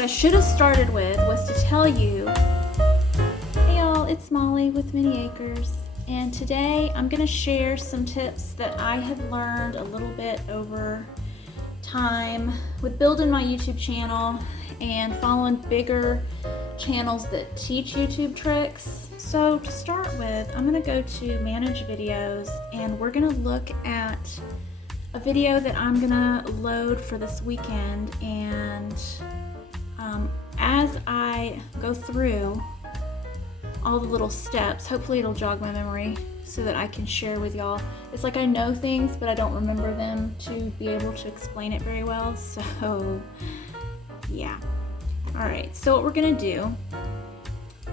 what I should have started with was to tell you, hey y'all, it's Molly with Mini Acres, and today I'm going to share some tips that I have learned a little bit over time with building my YouTube channel and following bigger channels that teach YouTube tricks. So to start with, I'm going to go to Manage Videos, and we're going to look at a video that I'm going to load for this weekend. And as I go through all the little steps, hopefully it'll jog my memory so that I can share with y'all. It's like I know things, but I don't remember them to be able to explain it very well. So yeah. All right, so what we're gonna do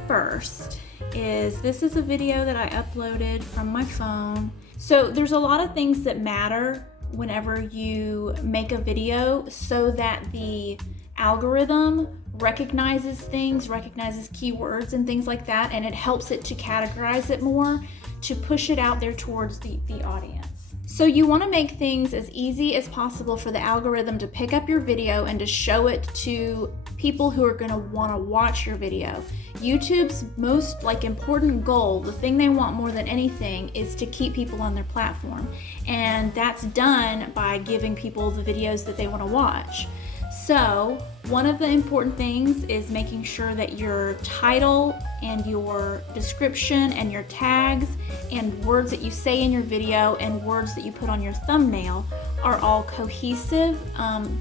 first is, this is a video that I uploaded from my phone. So there's a lot of things that matter whenever you make a video so that the algorithm recognizes things, recognizes keywords and things like that, and it helps it to categorize it more, to push it out there towards the audience. So you want to make things as easy as possible for the algorithm to pick up your video and to show it to people who are going to want to watch your video. YouTube's most important goal, the thing they want more than anything, is to keep people on their platform. And that's done by giving people the videos that they want to watch. So one of the important things is making sure that your title and your description and your tags and words that you say in your video and words that you put on your thumbnail are all cohesive,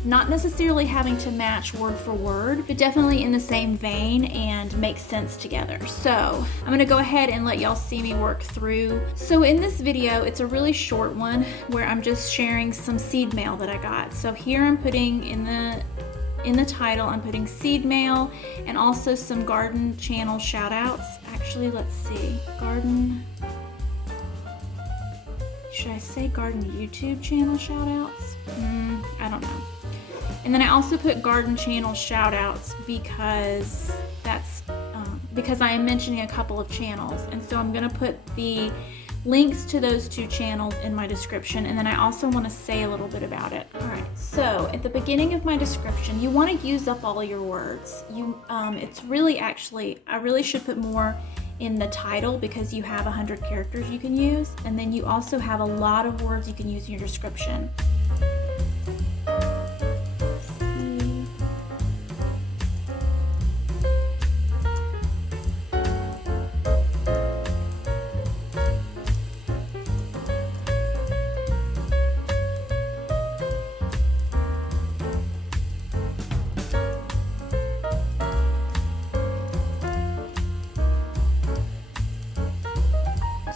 not necessarily having to match word for word, but definitely in the same vein and make sense together. So I'm gonna go ahead and let y'all see me work through. So in this video, it's a really short one where I'm just sharing some seed mail that I got. So here I'm putting in the title, I'm putting seed mail and also some garden channel shout outs. Actually, let's see, should I say garden YouTube channel shout outs? I don't know. And then I also put garden channel shout outs because because I am mentioning a couple of channels. And so I'm gonna put the links to those two channels in my description, and then I also want to say a little bit about it. All right, so at the beginning of my description, you want to use up all your words. It's really I really should put more in the title because you have 100 characters you can use, and then you also have a lot of words you can use in your description.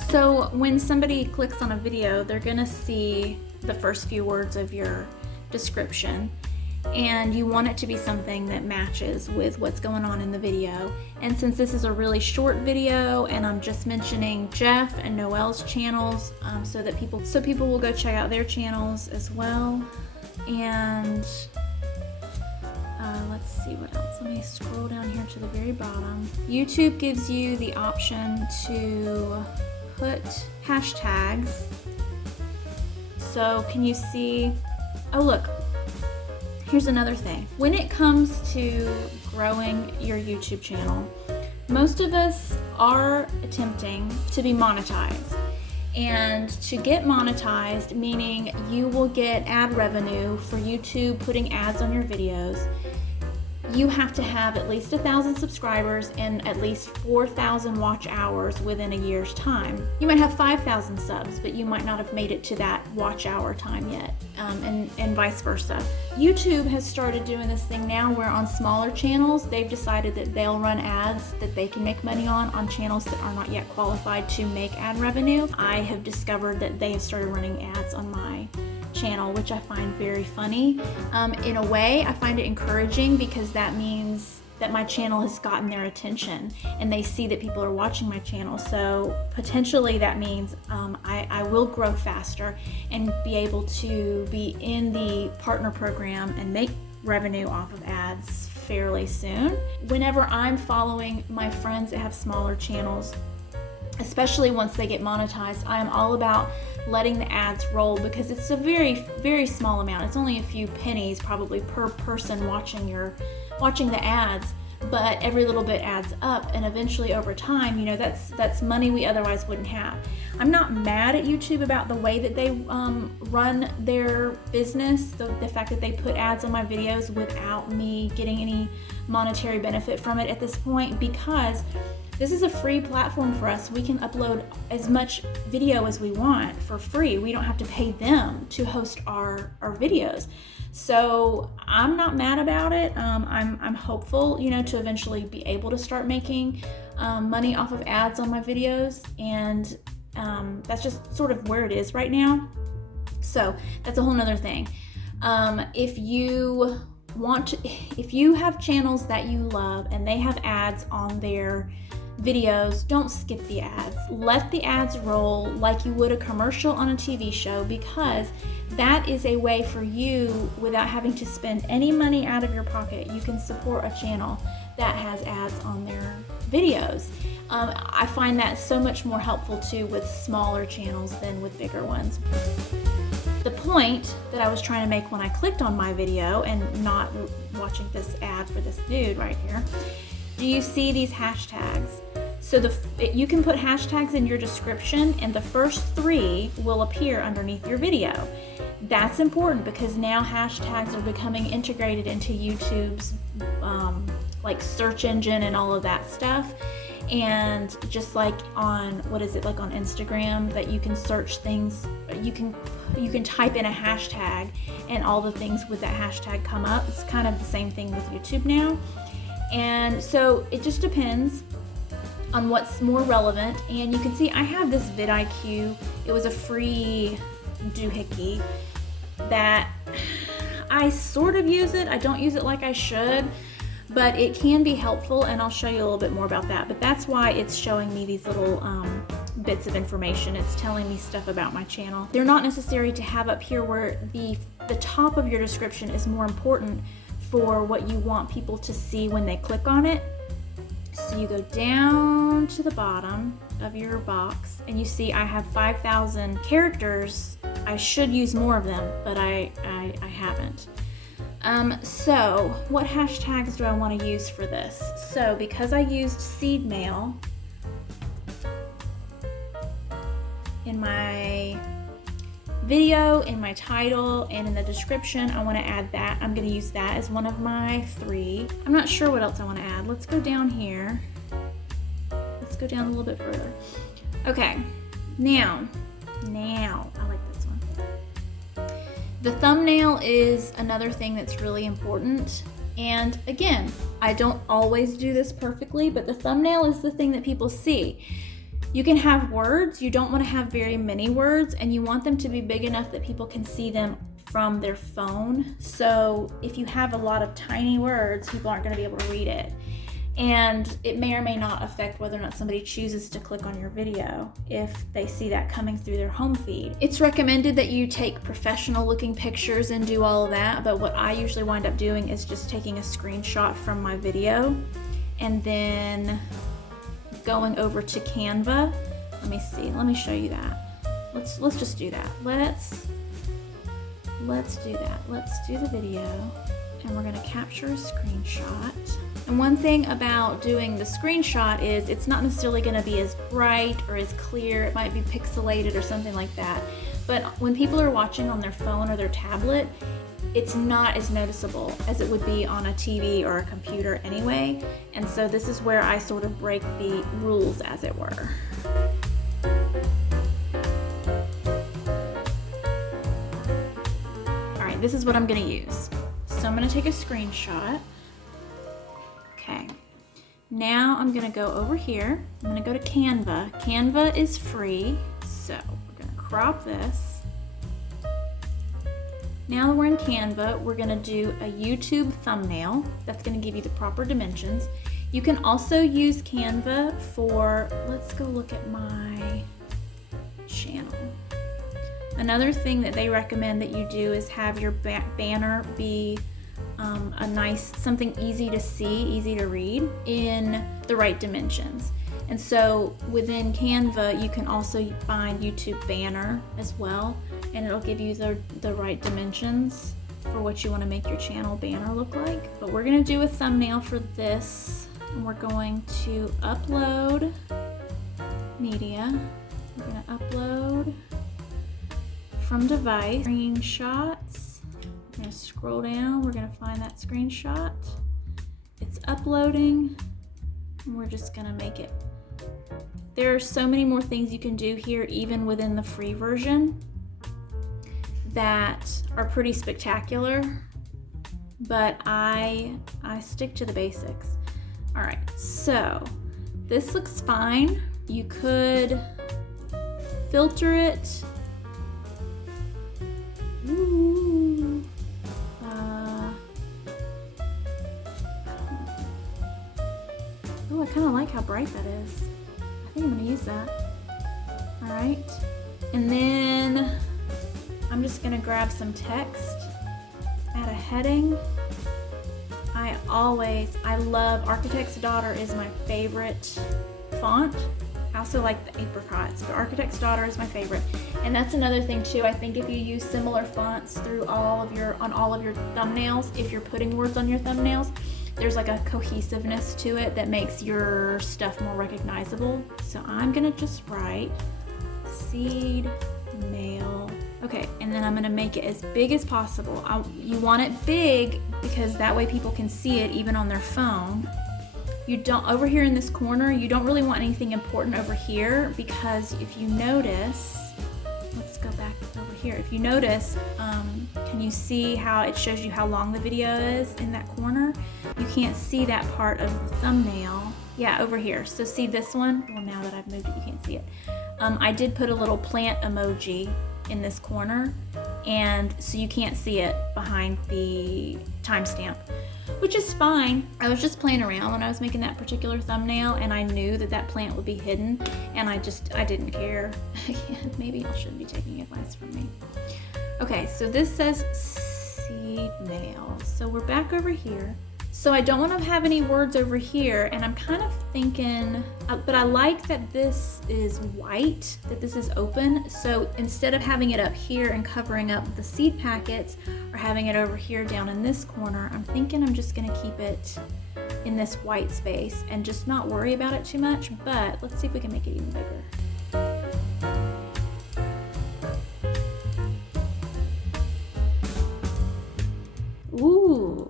So when somebody clicks on a video, they're gonna see the first few words of your description, and you want it to be something that matches with what's going on in the video. And since this is a really short video and I'm just mentioning Jeff and Noelle's channels, so people will go check out their channels as well. And let's see what else. Let me scroll down here to the very bottom. YouTube gives you the option to put hashtags. So can you see? Oh look, here's another thing. When it comes to growing your YouTube channel, most of us are attempting to be monetized. And to get monetized, meaning you will get ad revenue for YouTube putting ads on your videos, you have to have at least 1,000 subscribers and at least 4,000 watch hours within a year's time. You might have 5,000 subs, but you might not have made it to that watch hour time yet, and vice versa. YouTube has started doing this thing now where on smaller channels, they've decided that they'll run ads that they can make money on channels that are not yet qualified to make ad revenue. I have discovered that they have started running ads on my channel, which I find very funny. In a way, I find it encouraging because that means that my channel has gotten their attention and they see that people are watching my channel. So potentially that means I will grow faster and be able to be in the partner program and make revenue off of ads fairly soon. Whenever I'm following my friends that have smaller channels, especially once they get monetized. I am all about letting the ads roll because it's a very, very small amount. It's only a few pennies probably per person watching the ads, but every little bit adds up, and eventually over time, you know, that's money we otherwise wouldn't have. I'm not mad at YouTube about the way that they run their business, the fact that they put ads on my videos without me getting any monetary benefit from it at this point, because this is a free platform for us. We can upload as much video as we want for free. We don't have to pay them to host our videos. So I'm not mad about it. I'm hopeful, you know, to eventually be able to start making money off of ads on my videos, and that's just sort of where it is right now. So that's a whole nother thing. If you have channels that you love and they have ads on their videos, don't skip the ads. Let the ads roll like you would a commercial on a TV show, because that is a way for you, without having to spend any money out of your pocket, you can support a channel that has ads on their videos. I find that so much more helpful too with smaller channels than with bigger ones. The point that I was trying to make when I clicked on my video and not watching this ad for this dude right here, do you see these hashtags? So you can put hashtags in your description, and the first 3 will appear underneath your video. That's important because now hashtags are becoming integrated into YouTube's like search engine and all of that stuff. And just like on, like on Instagram, that you can search things, you can type in a hashtag and all the things with that hashtag come up. It's kind of the same thing with YouTube now. And so it just depends on what's more relevant. And you can see I have this vidIQ. It was a free doohickey that I sort of use it. I don't use it like I should, but it can be helpful, and I'll show you a little bit more about that. But that's why it's showing me these little bits of information. It's telling me stuff about my channel. They're not necessary to have up here, where the top of your description is more important for what you want people to see when they click on it. So you go down to the bottom of your box and you see I have 5,000 characters. I should use more of them, but I haven't. So what hashtags do I want to use for this? So because I used seed mail in my video, in my title, and in the description, I want to add that. I'm going to use that as one of my 3. I'm not sure what else I want to add. Let's go down here. Let's go down a little bit further. Okay, now, I like this one. The thumbnail is another thing that's really important. And again, I don't always do this perfectly, but the thumbnail is the thing that people see. You can have words, you don't want to have very many words, and you want them to be big enough that people can see them from their phone. So if you have a lot of tiny words, people aren't going to be able to read it. And it may or may not affect whether or not somebody chooses to click on your video if they see that coming through their home feed. It's recommended that you take professional looking pictures and do all of that, but what I usually wind up doing is just taking a screenshot from my video and then going over to Canva. Let me see. Let me show you that. Let's just do that. Let's do that. Let's do the video, and we're going to capture a screenshot. And one thing about doing the screenshot is it's not necessarily going to be as bright or as clear. It might be pixelated or something like that. But when people are watching on their phone or their tablet, it's not as noticeable as it would be on a TV or a computer anyway. And so this is where I sort of break the rules, as it were. All right, this is what I'm going to use. So I'm going to take a screenshot. Okay. Now I'm going to go over here. I'm going to go to Canva. Canva is free, so we're going to crop this. Now that we're in Canva, we're going to do a YouTube thumbnail. That's going to give you the proper dimensions. You can also use Canva for, let's go look at my channel. Another thing that they recommend that you do is have your banner be a nice, something easy to see, easy to read in the right dimensions. And so within Canva, you can also find YouTube banner as well, and it'll give you the right dimensions for what you want to make your channel banner look like. But we're going to do a thumbnail for this, and we're going to upload media. We're going to upload from device, screenshots. We're going to scroll down, we're going to find that screenshot. It's uploading, and we're just going to make it. There are so many more things you can do here, even within the free version, that are pretty spectacular, but I stick to the basics. All right, so this looks fine. You could filter it. Ooh. Oh, I kind of like how bright that is. I think I'm gonna use that. All right, and then I'm just gonna grab some text, add a heading. I love Architect's Daughter is my favorite font. I also like the apricots, but Architect's Daughter is my favorite. And that's another thing too. I think if you use similar fonts on all of your thumbnails, if you're putting words on your thumbnails, there's like a cohesiveness to it that makes your stuff more recognizable. So I'm gonna just write seed mail. Okay, and then I'm gonna make it as big as possible. You want it big because that way people can see it even on their phone. You don't, over here in this corner, you don't really want anything important over here, because if you notice, let's go back over here. If you notice, can you see how it shows you how long the video is in that corner? You can't see that part of the thumbnail. Yeah, over here. So see this one? Well, now that I've moved it, you can't see it. I did put a little plant emoji in this corner, and so you can't see it behind the timestamp, which is fine. I was just playing around when I was making that particular thumbnail, and I knew that plant would be hidden, and I didn't care. Maybe I shouldn't be taking advice from me. Okay, so this says seed mail. So we're back over here. So I don't want to have any words over here, and I'm kind of thinking, but I like that this is white, that this is open. So instead of having it up here and covering up the seed packets, or having it over here down in this corner, I'm thinking I'm just gonna keep it in this white space and just not worry about it too much. But let's see if we can make it even bigger. Ooh.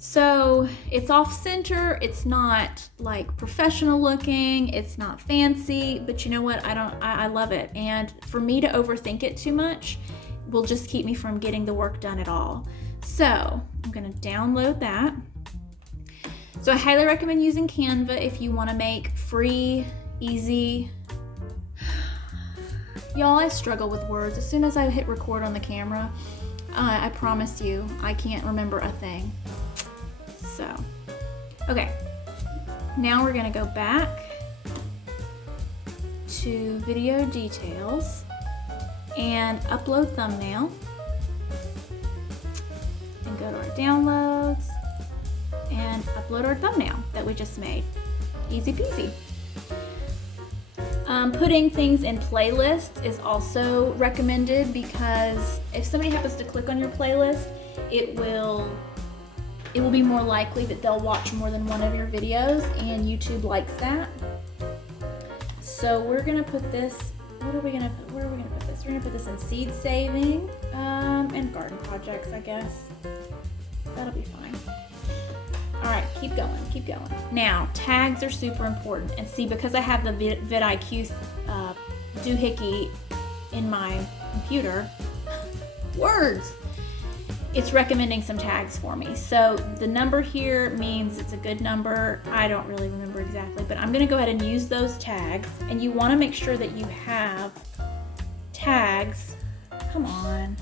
So it's off center, it's not like professional looking, it's not fancy, but you know what, I love it. And for me to overthink it too much will just keep me from getting the work done at all. So I'm gonna download that. So I highly recommend using Canva if you wanna make free, easy. Y'all, I struggle with words. As soon as I hit record on the camera, I promise you, I can't remember a thing. So, okay, now we're gonna go back to video details and upload thumbnail, and go to our downloads and upload our thumbnail that we just made. Easy peasy. Putting things in playlists is also recommended, because if somebody happens to click on your playlist, it will be more likely that they'll watch more than one of your videos, and YouTube likes that. So we're gonna put this, where are we gonna put this? We're gonna put this in seed saving, and garden projects, I guess. That'll be fine. All right, keep going. Now, tags are super important. And see, because I have the vidIQ doohickey in my computer, words, it's recommending some tags for me. So the number here means it's a good number. I don't really remember exactly, but I'm gonna go ahead and use those tags. And you wanna make sure that you have tags. Come on.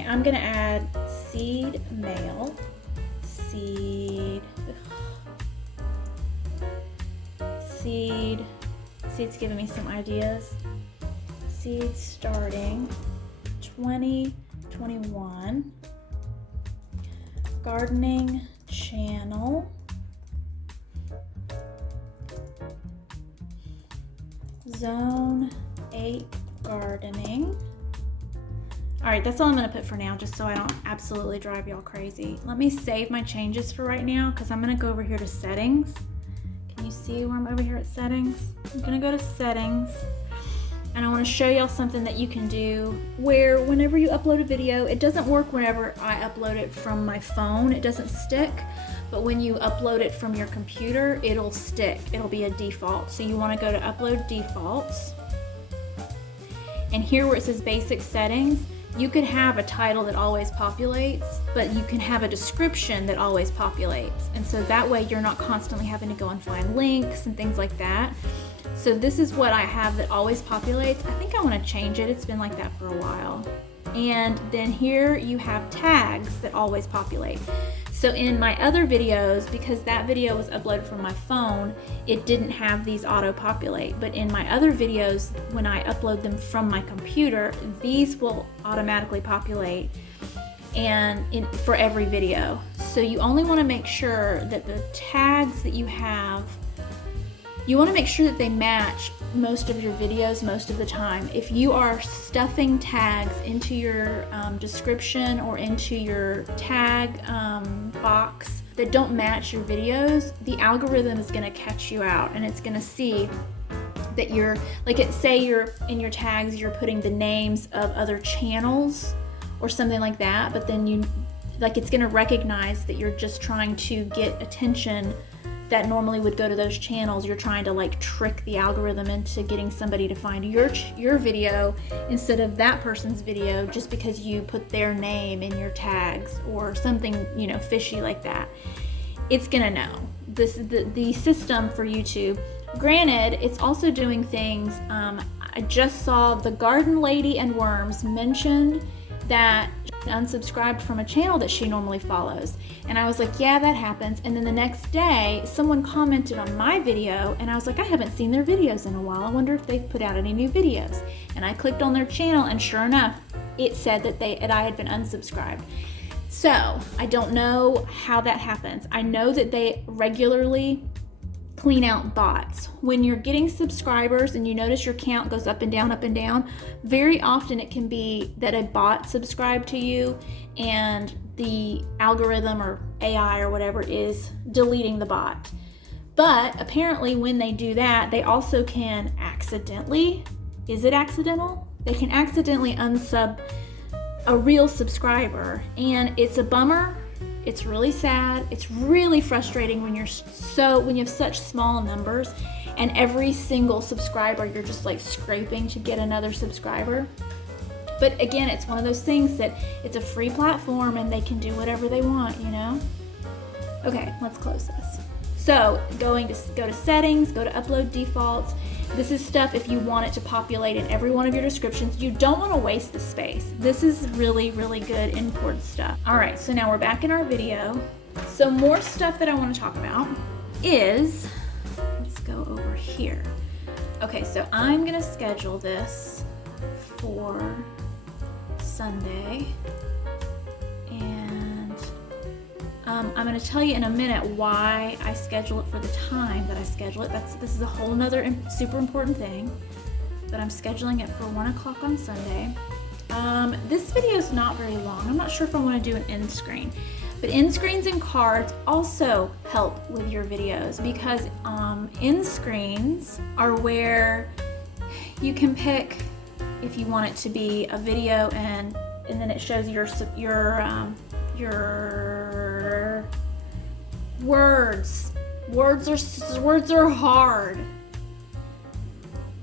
Okay, I'm gonna add seed mail, seed, seed's giving me some ideas. Seed starting 2021, gardening channel, zone 8 gardening. All right, that's all I'm gonna put for now, just so I don't absolutely drive y'all crazy. Let me save my changes for right now, because I'm gonna go over here to settings. Can you see where I'm over here at settings? I'm gonna go to settings, and I wanna show y'all something that you can do where whenever you upload a video, it doesn't work whenever I upload it from my phone, it doesn't stick, but when you upload it from your computer, it'll stick, it'll be a default. So you wanna go to upload defaults, and here where it says basic settings, you could have a title that always populates, but you can have a description that always populates. And so that way you're not constantly having to go and find links and things like that. So this is what I have that always populates. I think I want to change it. It's been like that for a while. And then here you have tags that always populate. So in my other videos, because that video was uploaded from my phone, it didn't have these auto-populate. But in my other videos, when I upload them from my computer, these will automatically populate and for every video. So you only want to make sure that the tags that you have, you want to make sure that they match most of your videos most of the time. If you are stuffing tags into your description or into your tag box that don't match your videos, the algorithm is going to catch you out, and it's going to see that you're, say you're in your tags, you're putting the names of other channels or something like that, but then it's going to recognize that you're just trying to get attention that normally would go to those channels. You're trying to trick the algorithm into getting somebody to find your video instead of that person's video, just because you put their name in your tags or something, fishy like that. It's gonna know. This is the system for YouTube. Granted, it's also doing things. I just saw the Garden Lady and Worms mentioned that unsubscribed from a channel that she normally follows, and I was like, yeah, that happens. And then the next day someone commented on my video, and I was like, I haven't seen their videos in a while, I wonder if they've put out any new videos. And I clicked on their channel, and sure enough, it said that I had been unsubscribed. So I don't know how that happens. I know that they regularly clean out bots. When you're getting subscribers and you notice your count goes up and down, very often it can be that a bot subscribed to you and the algorithm or AI or whatever is deleting the bot. But apparently when they do that, they also can accidentally, is it accidental? They can accidentally unsub a real subscriber, and it's a bummer. It's really sad. It's really frustrating when you have such small numbers, and every single subscriber you're just scraping to get another subscriber. But again, it's one of those things that it's a free platform and they can do whatever they want, Okay, let's close this. So go to settings, go to upload defaults. This is stuff if you want it to populate in every one of your descriptions. You don't want to waste the space. This is really, really good import stuff. All right, so now we're back in our video. So more stuff that I want to talk about is, let's go over here. Okay, so I'm gonna schedule this for Sunday, and I'm going to tell you in a minute why I schedule it for the time that I schedule it. This is a whole nother super important thing, but I'm scheduling it for 1 o'clock on Sunday. This video is not very long. I'm not sure if I want to do an end screen, but end screens and cards also help with your videos, because end screens are where you can pick if you want it to be a video and then it shows your words. Words are hard.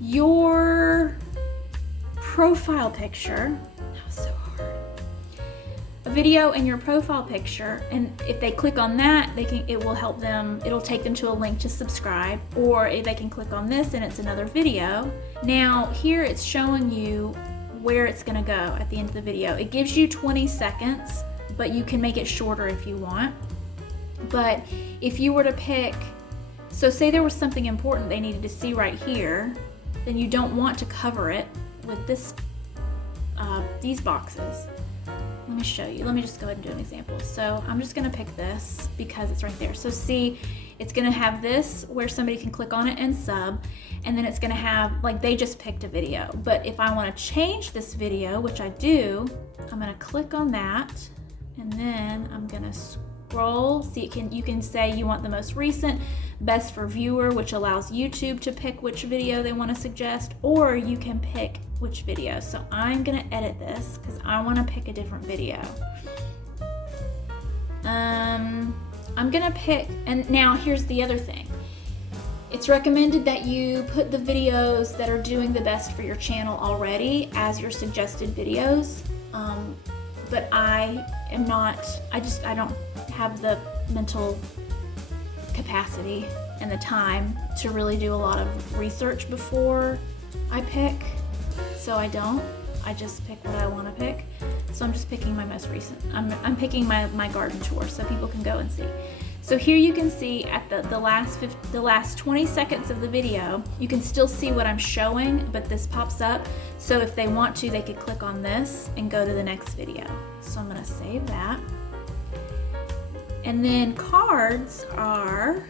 Your profile picture, that was so hard. A video and your profile picture, and if they click on that, it will help them. It'll take them to a link to subscribe, or if they can click on this and it's another video. Now here it's showing you where it's gonna go at the end of the video. It gives you 20 seconds, but you can make it shorter if you want. But if you were to pick, so say there was something important they needed to see right here, then you don't want to cover it with these boxes. Let me show you. Let me just go ahead and do an example. So I'm just gonna pick this because it's right there. So see, it's gonna have this where somebody can click on it and sub, and then it's gonna have, like, they just picked a video. But if I wanna change this video, which I do, I'm gonna click on that, and then I'm gonna scroll. See, you can say you want the most recent, best for viewer, which allows YouTube to pick which video they wanna suggest, or you can pick which video. So I'm gonna edit this because I wanna pick a different video. I'm gonna pick, and now here's the other thing. It's recommended that you put the videos that are doing the best for your channel already as your suggested videos. But I am not, I don't have the mental capacity and the time to really do a lot of research before I pick. So I just pick what I want to pick. So I'm just picking my most recent. I'm picking my garden tour so people can go and see. So here you can see at the last 20 seconds of the video, you can still see what I'm showing, but this pops up. So if they want to, they could click on this and go to the next video. So I'm gonna save that. And then cards are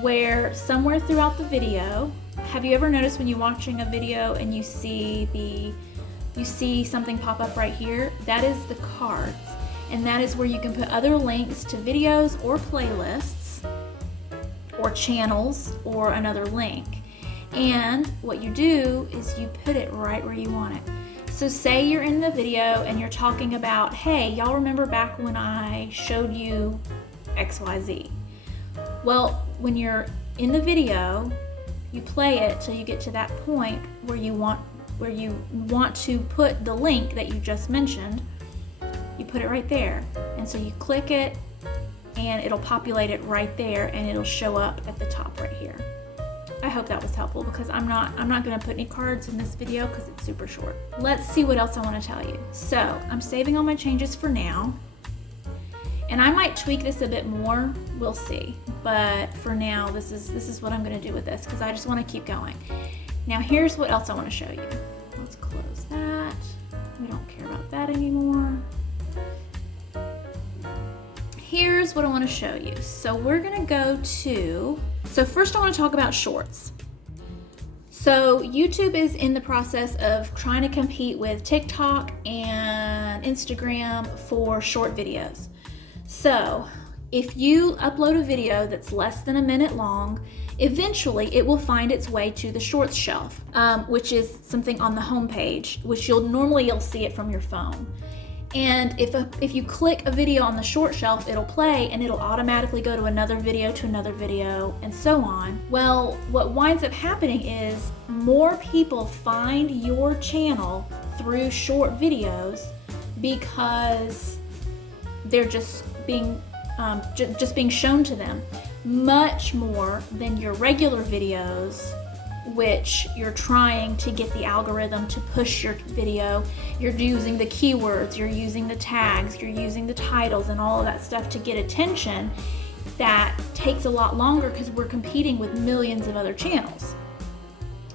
where somewhere throughout the video, have you ever noticed when you're watching a video and you see something pop up right here? That is the cards. And that is where you can put other links to videos or playlists or channels or another link. And what you do is you put it right where you want it. So say you're in the video and you're talking about, hey, y'all remember back when I showed you XYZ? Well, when you're in the video, you play it till you get to that point where you want to put the link that you just mentioned. You put it right there, and so you click it and it'll populate it right there, and it'll show up at the top right here. I hope that was helpful because I'm not going to put any cards in this video because it's super short. Let's see what else I want to tell you. So I'm saving all my changes for now, and I might tweak this a bit more. We'll see, but for now this is what I'm going to do with this because I just want to keep going. Now here's what else I want to show you. Let's close that. We don't care about that anymore. Here's what I want to show you. So we're gonna go to, so first I want to talk about shorts. So YouTube is in the process of trying to compete with TikTok and Instagram for short videos. So if you upload a video that's less than a minute long, eventually it will find its way to the shorts shelf, which is something on the home page, which you'll see it from your phone. And if you click a video on the short shelf, it'll play and it'll automatically go to another video and so on. Well, what winds up happening is more people find your channel through short videos because they're just being shown to them much more than your regular videos, which you're trying to get the algorithm to push your video. You're using the keywords, you're using the tags, you're using the titles and all of that stuff to get attention. That takes a lot longer because we're competing with millions of other channels.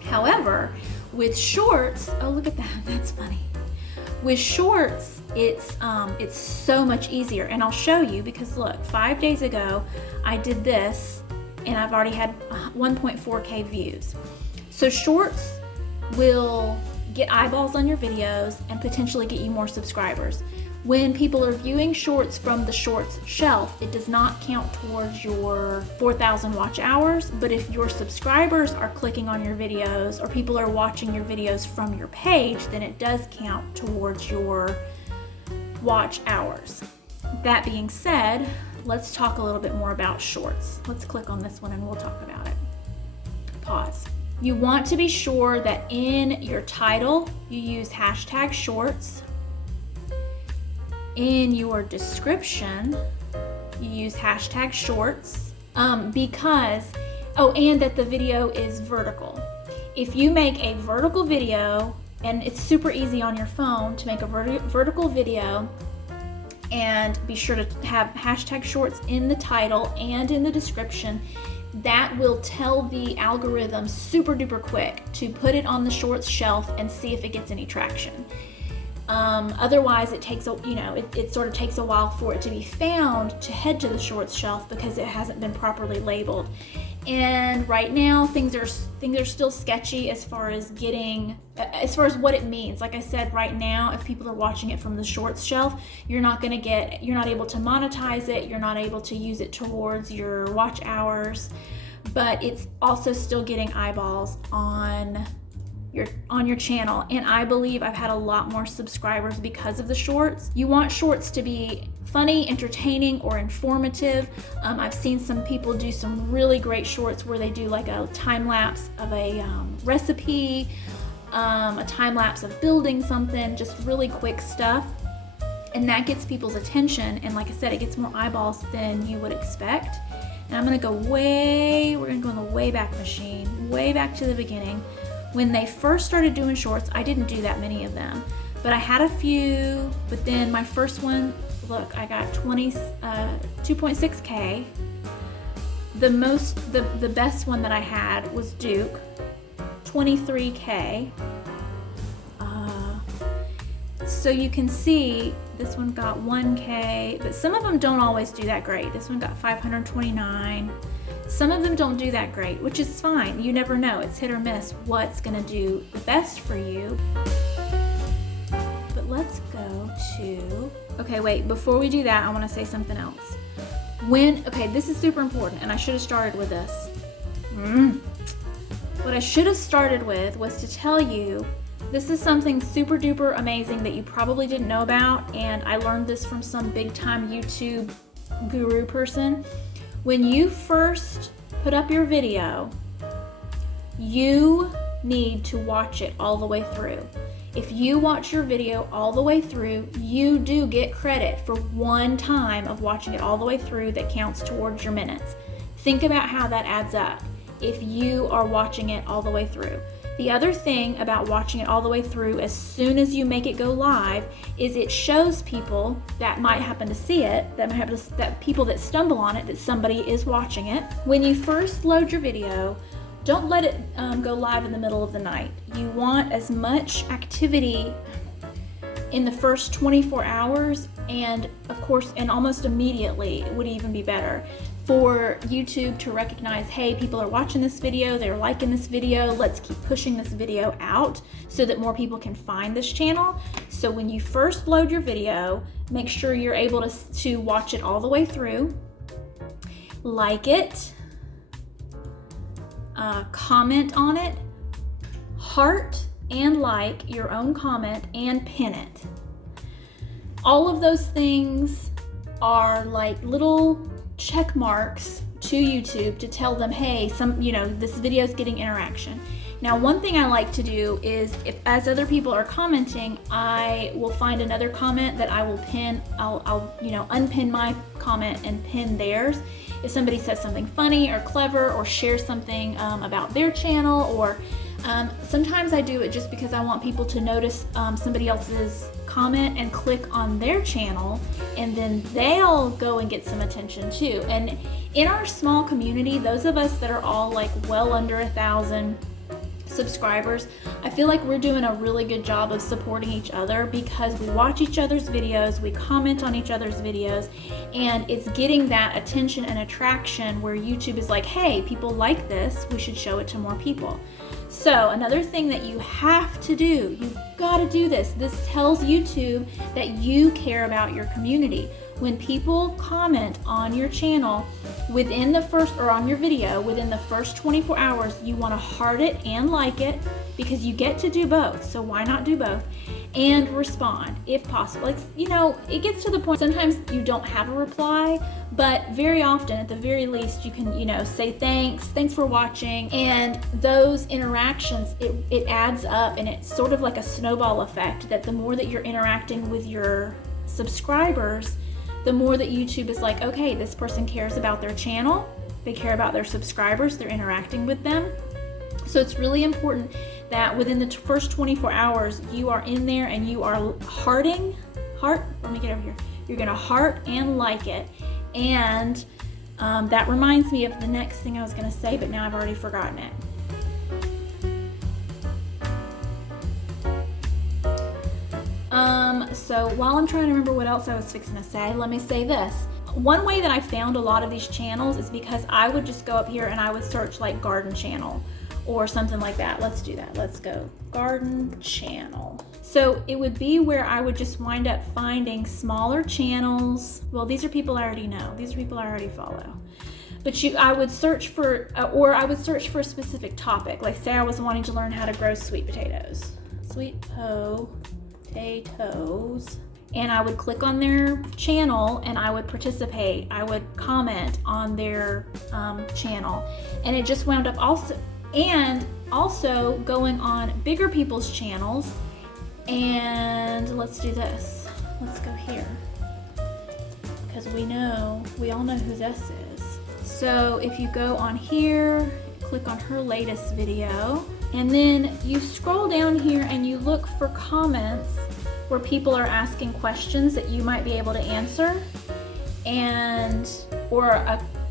However, with shorts, oh look at that, that's funny. With shorts, it's so much easier, and I'll show you because look, 5 days ago I did this and I've already had 1.4K views. So shorts will get eyeballs on your videos and potentially get you more subscribers. When people are viewing shorts from the shorts shelf, it does not count towards your 4,000 watch hours, but if your subscribers are clicking on your videos or people are watching your videos from your page, then it does count towards your watch hours. That being said, let's talk a little bit more about shorts. Let's click on this one and we'll talk about it. Pause. You want to be sure that in your title, you use hashtag shorts. In your description, you use hashtag shorts because, and that the video is vertical. If you make a vertical video and it's super easy on your phone to make a vertical video, and be sure to have hashtag shorts in the title and in the description. That will tell the algorithm super duper quick to put it on the shorts shelf and see if it gets any traction. Otherwise, it sort of takes a while for it to be found to head to the shorts shelf because it hasn't been properly labeled. And right now, things are still sketchy as far as what it means. Like I said, right now, if people are watching it from the shorts shelf, you're not able to monetize it. You're not able to use it towards your watch hours, but it's also still getting eyeballs on your channel. And I believe I've had a lot more subscribers because of the shorts. You want shorts to be funny, entertaining, or informative. I've seen some people do some really great shorts where they do like a time lapse of a recipe, a time lapse of building something, just really quick stuff. And that gets people's attention. And like I said, it gets more eyeballs than you would expect. And we're gonna go in the Wayback Machine, way back to the beginning. When they first started doing shorts, I didn't do that many of them, but I had a few. But then my first one, look, I got 2.6K. The best one that I had was Duke, 23K. So you can see this one got 1K, but some of them don't always do that great. This one got 529. Some of them don't do that great, which is fine. You never know. It's hit or miss what's going to do the best for you. But let's go to... Okay, wait. Before we do that, I want to say something else. Okay, this is super important, and I should have started with this. What I should have started with was to tell you this is something super duper amazing that you probably didn't know about, and I learned this from some big time YouTube guru person. When you first put up your video, you need to watch it all the way through. If you watch your video all the way through, you do get credit for one time of watching it all the way through that counts towards your minutes. Think about how that adds up if you are watching it all the way through. The other thing about watching it all the way through as soon as you make it go live is it shows people that might happen to see it, that people that stumble on it, that somebody is watching it. When you first load your video, don't let it go live in the middle of the night. You want as much activity in the first 24 hours, and of course, and almost immediately would even be better, for YouTube to recognize, hey, people are watching this video, they're liking this video, let's keep pushing this video out so that more people can find this channel. So when you first load your video, make sure you're able to watch it all the way through, like it, comment on it, heart and like your own comment, and pin it. All of those things are like little check marks to YouTube to tell them, hey, this video is getting interaction. Now, one thing I like to do is, as other people are commenting, I will find another comment that I will pin. I'll unpin my comment and pin theirs. If somebody says something funny or clever or shares something about their channel, or sometimes I do it just because I want people to notice somebody else's comment and click on their channel, and then they'll go and get some attention too. And in our small community, those of us that are all like well under 1,000 subscribers, I feel like we're doing a really good job of supporting each other because we watch each other's videos, we comment on each other's videos, and it's getting that attention and attraction where YouTube is like, hey, people like this, we should show it to more people. So another thing that you have to do, you've got to do this. This tells YouTube that you care about your community. When people comment on your channel within the first, or on your video within the first 24 hours, you want to heart it and like it, because you get to do both. So why not do both? And respond if possible. It gets to the point sometimes you don't have a reply, but very often, at the very least, you can, say thanks for watching. And those interactions, it adds up, and it's sort of like a snowball effect, that the more that you're interacting with your subscribers, the more that YouTube is like, okay, this person cares about their channel, they care about their subscribers, they're interacting with them. So it's really important that within the first 24 hours, you are in there and you are let me get over here. You're gonna heart and like it. And that reminds me of the next thing I was gonna say, but now I've already forgotten it. So while I'm trying to remember what else I was fixing to say, let me say this. One way that I found a lot of these channels is because I would just go up here and I would search like garden channel or something like that. Let's do that. Let's go garden channel. So it would be where I would just wind up finding smaller channels. Well, these are people I already know. These are people I already follow. But I would search for, or I would search for a specific topic. Like say I was wanting to learn how to grow sweet potatoes. Sweet potatoes. And I would click on their channel and I would participate. I would comment on their channel. And it just wound up also going on bigger people's channels. And let's do this. Let's go here. Because we all know who this is. So if you go on here, click on her latest video, and then you scroll down here and you look for comments where people are asking questions that you might be able to answer, and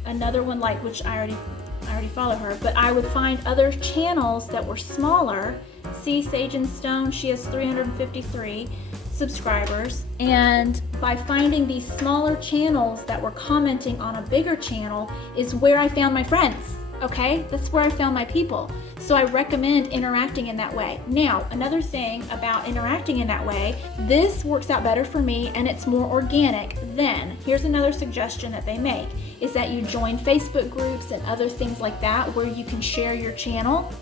another one like which I already follow her, but I would find other channels that were smaller. See Sage and Stone, she has 353 subscribers, and by finding these smaller channels that were commenting on a bigger channel is where I found my friends. Okay, that's where I found my people. So I recommend interacting in that way. Now, another thing about interacting in that way, this works out better for me and it's more organic. Then, here's another suggestion that they make, is that you join Facebook groups and other things like that where you can share your channel.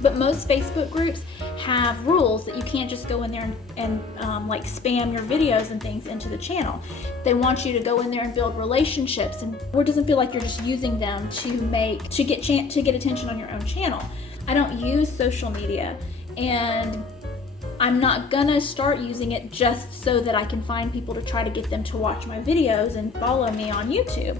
But most Facebook groups have rules that you can't just go in there and like spam your videos and things into the channel. They want you to go in there and build relationships, and it doesn't feel like you're just using them to get attention on your own channel. I don't use social media, and I'm not gonna start using it just so that I can find people to try to get them to watch my videos and follow me on YouTube.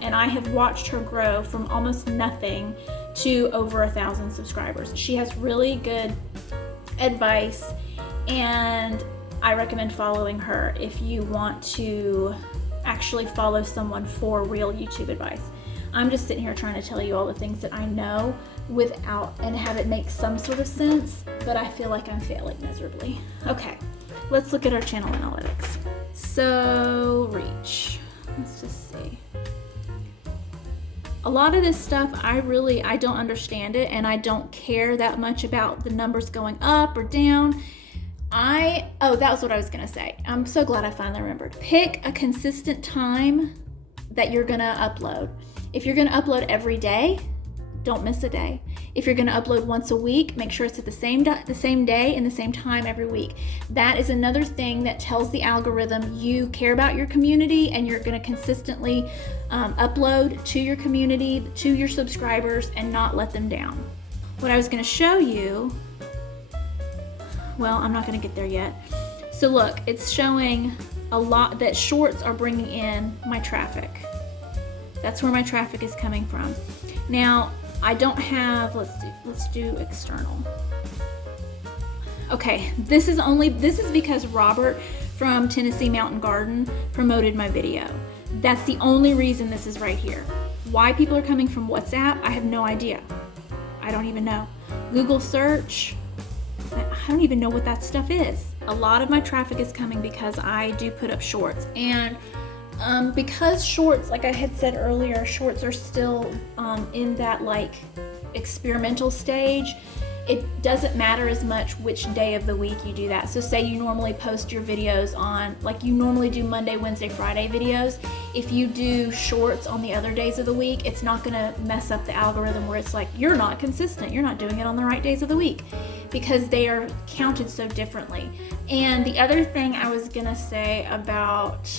And I have watched her grow from almost nothing to over 1,000 subscribers. She has really good advice, and I recommend following her if you want to actually follow someone for real YouTube advice. I'm just sitting here trying to tell you all the things that I know and have it make some sort of sense, but I feel like I'm failing miserably. Okay, let's look at our channel analytics. So reach, let's just see. A lot of this stuff, I don't understand it, and I don't care that much about the numbers going up or down. That was what I was gonna say. I'm so glad I finally remembered. Pick a consistent time that you're gonna upload. If you're gonna upload every day, don't miss a day. If you're gonna upload once a week, make sure it's at the same day and the same time every week. That is another thing that tells the algorithm you care about your community and you're gonna consistently upload to your community, to your subscribers, and not let them down. What I was gonna show you, well, I'm not gonna get there yet. So look, it's showing a lot that shorts are bringing in my traffic. That's where my traffic is coming from. Now, I don't have, let's do external. Okay, this is because Robert from Tennessee Mountain Garden promoted my video. That's the only reason this is right here. Why people are coming from WhatsApp, I have no idea. I don't even know. Google search, I don't even know what that stuff is. A lot of my traffic is coming because I do put up shorts, and because shorts, like I had said earlier, shorts are still in that like experimental stage. It doesn't matter as much which day of the week you do that. So say you normally post your videos on, like you normally do Monday, Wednesday, Friday videos. If you do shorts on the other days of the week, it's not gonna mess up the algorithm where it's like, you're not consistent, you're not doing it on the right days of the week, because they are counted so differently. And the other thing I was gonna say about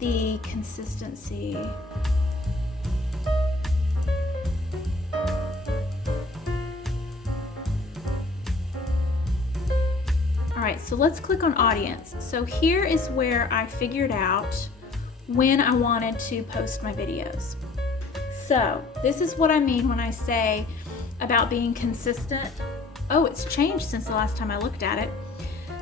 the consistency. All right, so let's click on audience. So here is where I figured out when I wanted to post my videos. So this is what I mean when I say about being consistent. Oh, it's changed since the last time I looked at it.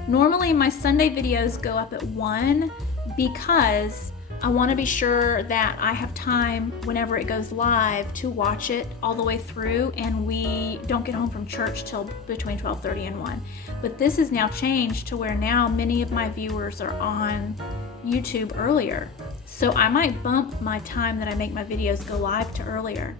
Normally my Sunday videos go up at 1 because I want to be sure that I have time whenever it goes live to watch it all the way through, and we don't get home from church till between 12:30 and 1. But this has now changed to where now many of my viewers are on YouTube earlier. So I might bump my time that I make my videos go live to earlier.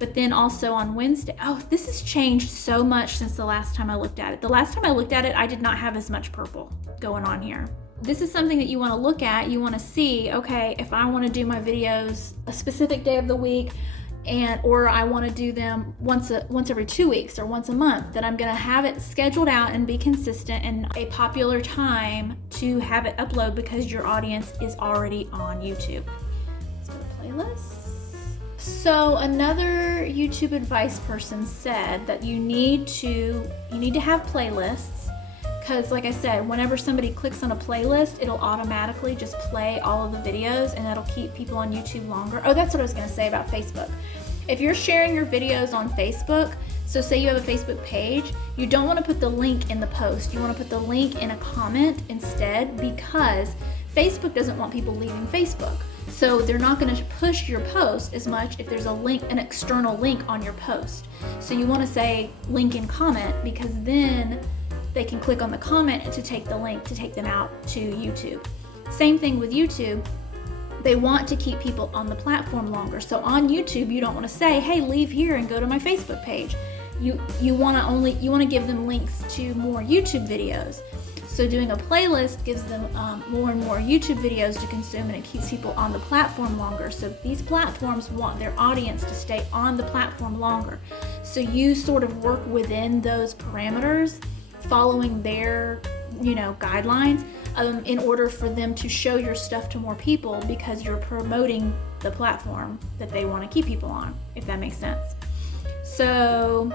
But then also on Wednesday, oh, this has changed so much since the last time I looked at it. The last time I looked at it, I did not have as much purple going on here. This is something that you want to look at. You want to see, okay, if I want to do my videos a specific day of the week, or I want to do them once every 2 weeks or once a month, then I'm going to have it scheduled out and be consistent and a popular time to have it upload because your audience is already on YouTube. Let's go to playlists. So another YouTube advice person said that you need to have playlists. Because like I said, whenever somebody clicks on a playlist, it'll automatically just play all of the videos and that'll keep people on YouTube longer. Oh, that's what I was going to say about Facebook. If you're sharing your videos on Facebook, so say you have a Facebook page, you don't want to put the link in the post. You want to put the link in a comment instead, because Facebook doesn't want people leaving Facebook. So they're not going to push your post as much if there's a link, an external link on your post. So you want to say link in comment, because then they can click on the comment to take the link to take them out to YouTube. Same thing with YouTube. They want to keep people on the platform longer. So on YouTube, you don't want to say, hey, leave here and go to my Facebook page. You want to give them links to more YouTube videos. So doing a playlist gives them more and more YouTube videos to consume, and it keeps people on the platform longer. So these platforms want their audience to stay on the platform longer. So you sort of work within those parameters, following their guidelines in order for them to show your stuff to more people, because you're promoting the platform that they want to keep people on, if that makes sense. So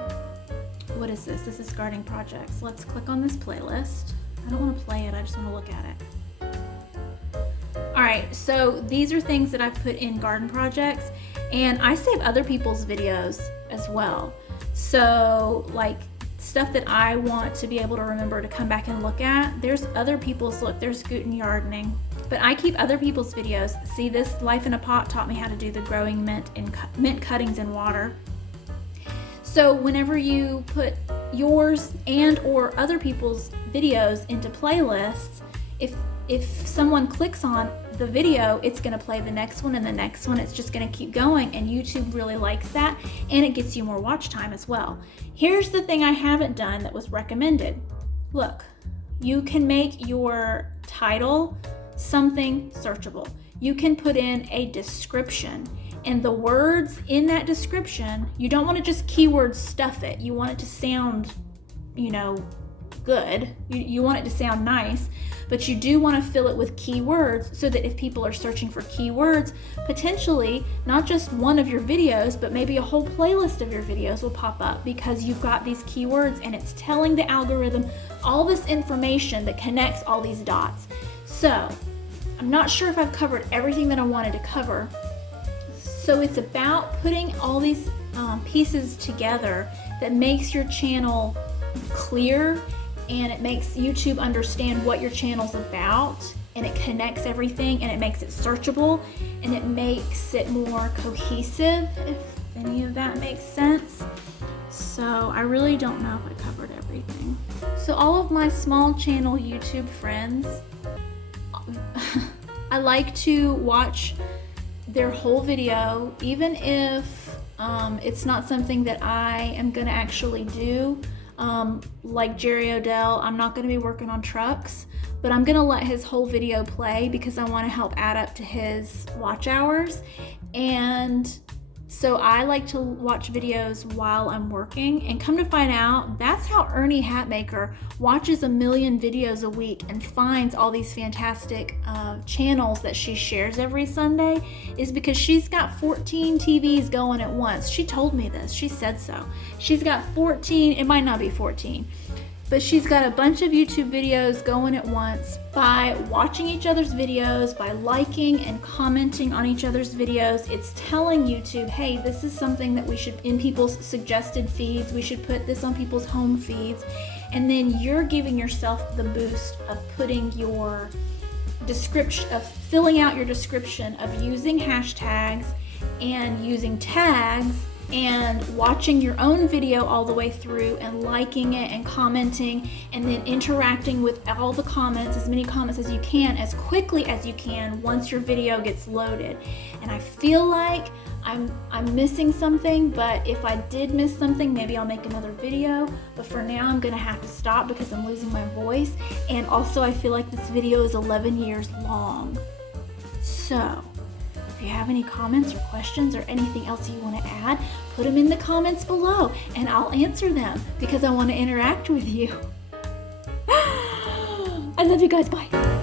what is this? This is gardening projects. Let's click on this playlist. I don't want to play it, I just want to look at it. Alright, so these are things that I've put in garden projects, and I save other people's videos as well. So like stuff that I want to be able to remember to come back and look at. There's other people's, look, there's Guten Gardening. But I keep other people's videos. See, this Life in a Pot taught me how to do the growing mint cuttings in water. So whenever you put yours and or other people's videos into playlists, if someone clicks on the video, it's going to play the next one and the next one. It's just going to keep going, and YouTube really likes that, and it gets you more watch time as well. Here's the thing I haven't done that was recommended. Look, you can make your title something searchable. You can put in a description, and the words in that description, you don't want to just keyword stuff it. You want it to sound, good. You want it to sound nice, but you do want to fill it with keywords so that if people are searching for keywords, potentially not just one of your videos, but maybe a whole playlist of your videos will pop up because you've got these keywords, and it's telling the algorithm all this information that connects all these dots. So I'm not sure if I've covered everything that I wanted to cover. So it's about putting all these pieces together that makes your channel clear, and it makes YouTube understand what your channel's about, and it connects everything, and it makes it searchable, and it makes it more cohesive, if any of that makes sense. So I really don't know if I covered everything. So all of my small channel YouTube friends, I like to watch their whole video, even if it's not something that I am going to actually do. Like Jerry Odell, I'm not going to be working on trucks, but I'm going to let his whole video play because I want to help add up to his watch hours. And so I like to watch videos while I'm working, and come to find out, that's how Ernie Hatmaker watches 1 million videos a week and finds all these fantastic channels that she shares every Sunday, is because she's got 14 TVs going at once. She told me this. She said so. She's got 14, it might not be 14. but she's got a bunch of YouTube videos going at once. By watching each other's videos, by liking and commenting on each other's videos, it's telling YouTube, hey, this is something that we should, in people's suggested feeds, we should put this on people's home feeds. And then you're giving yourself the boost of putting your description, of filling out your description, of using hashtags and using tags and watching your own video all the way through and liking it and commenting and then interacting with all the comments, as many comments as you can, as quickly as you can once your video gets loaded. And I feel like I'm missing something, but if I did miss something, maybe I'll make another video. But for now, I'm gonna have to stop because I'm losing my voice. And also I feel like this video is 11 years long. So, if you have any comments or questions or anything else you want to add, put them in the comments below and I'll answer them because I want to interact with you. I love you guys. Bye.